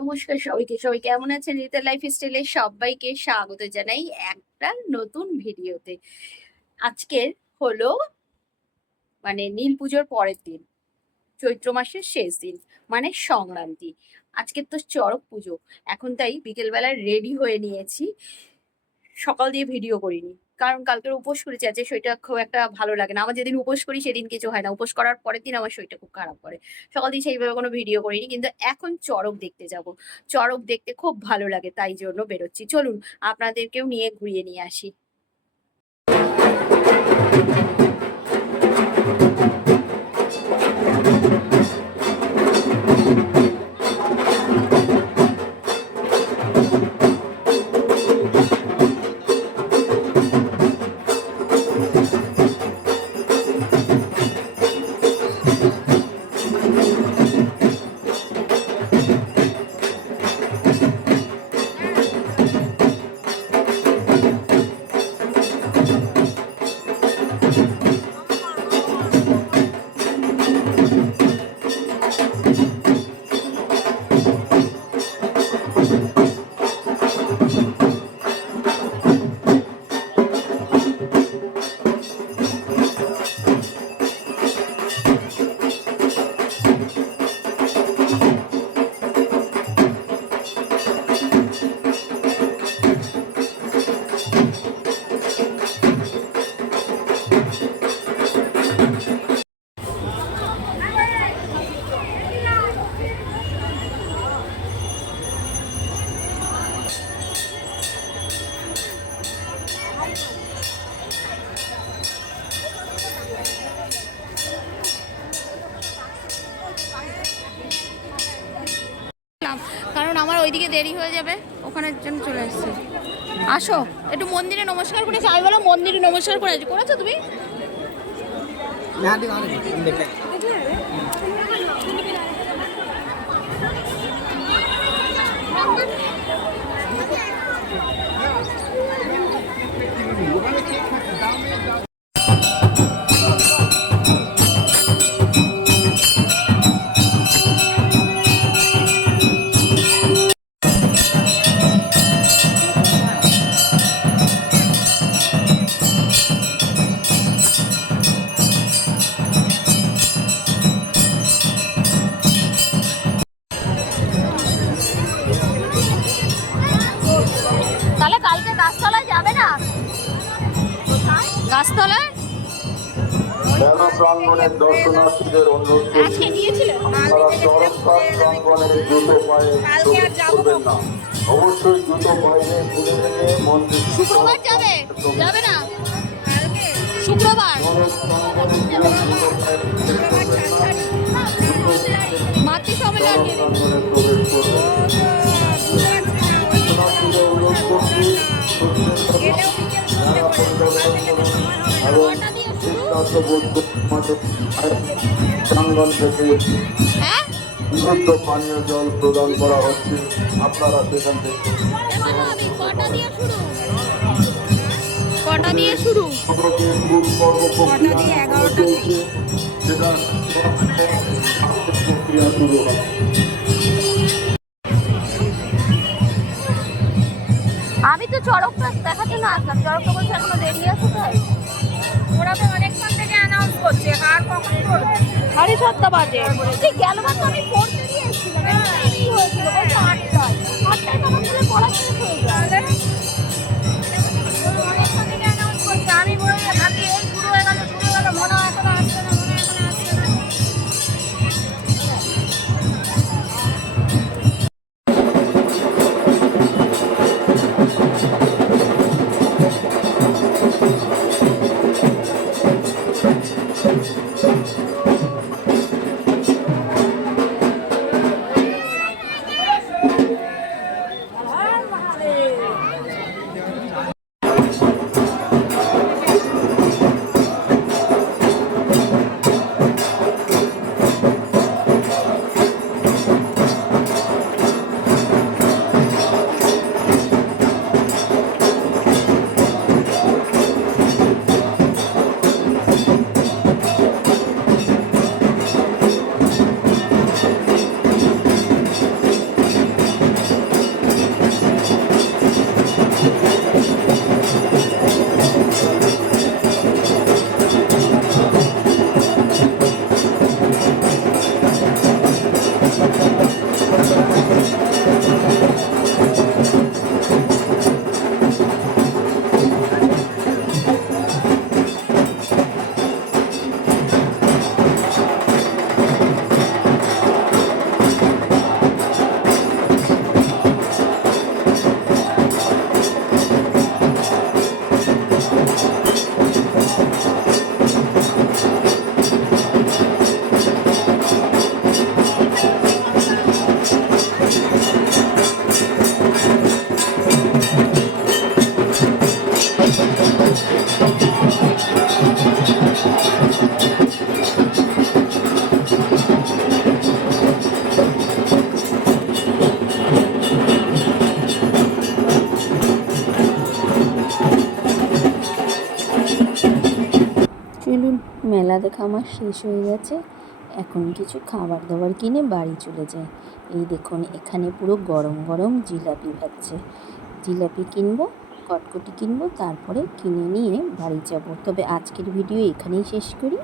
নমস্কার সবাইকে। সবাই কেমন আছেন? রিতা লাইফ স্টাইলে সবাইকে স্বাগত জানাই একটা নতুন ভিডিওতে। আজকের হলো নীল পুজোর পরের দিন, চৈত্র মাসের শেষ দিন, মানে সংক্রান্তি। আজকের তো চড়ক পুজো। এখন তাই বিকেলবেলা রেডি হয়ে নিয়েছি। সকাল দিয়ে ভিডিও করিনি, কারণ কালকের উপোস করেছি। আজকে শরীরটা খুব একটা ভালো লাগে না আমার। যেদিন উপোস করি সেদিন কিছু হয় না, উপোস করার পরের দিন আমার শরীরটা খুব খারাপ করে। সকাল দিয়ে সেইভাবে কোনো ভিডিও করিনি, কিন্তু এখন চড়ক দেখতে যাব। চড়ক দেখতে খুব ভালো লাগে, তাই জন্য বেরোচ্ছি। চলুন আপনাদেরকেও নিয়ে ঘুরিয়ে নিয়ে আসি। কারণ আমার ওইদিকে দেরি হয়ে যাবে, ওখানের জন্য চলে এসেছি। আসো একটু মন্দিরে নমস্কার করেছি। আমি বলো মন্দিরে নমস্কার করেছি, করেছো তুমি? তাহলে কালকে গাছতলায় যাবে না? গাছতলায় প্রাঙ্গণের দর্শনার্থীদের অনুরোধ করছি, আপনারা চরক প্রাঙ্গণের জুতো পায়ে প্রবেশ করবেন না। অবশ্যই জুতো বাইরে খুলে রেখে মন্দির। শুক্রবার যাবে, যাবে না? শুক্রবার মাতৃ সম্মেলন প্রবেশ করবেন। দর্শনার্থীদের অনুরোধ করছি, যারা পরিদর্শন করুন এবং সিদ্ধান্ত বোধ প্রাঙ্গণ থেকে বিশুদ্ধ পানীয় জল প্রদান করা হচ্ছে। আপনারা সেখান থেকে কটা দিয়ে শুরু? সেটা প্রক্রিয়া শুরু হয়। আমি তো চড়কটা দেখাতে না আসলাম, চড়কটা বলছে এখনো দেরি আছে। তাই ওরা তো অনেকক্ষণ থেকে অ্যানাউন্স করছে, আর কখন করবে? 7:30 বাজে। ঠিক গেল তো আমি ফোন দিয়ে এসেছিলাম, এই হয়েছিল বলছে 8টায়। 8টায় তো আমার ছেলে পড়া শেষ হয়ে যায়। অনেকক্ষণ থেকে অ্যানাউন্স করছে, আমি বলে ভাবি এই শুরু হয়ে গেল মনে হয় এখনো আসছে না, মনে হয় এখনো আসছে না। মেলা দেখা আমার শেষ হয়ে গেছে। এখন কিছু খাবার দাবার কিনে বাড়ি চলে যাই। এই দেখুন এখানে পুরো গরম গরম জিলাপি ভাজছে। জিলাপি কিনবো, কটকটি কিনবো, তারপরে কিনে নিয়ে বাড়ি যাব। তবে আজকের ভিডিও এখানেই শেষ করি।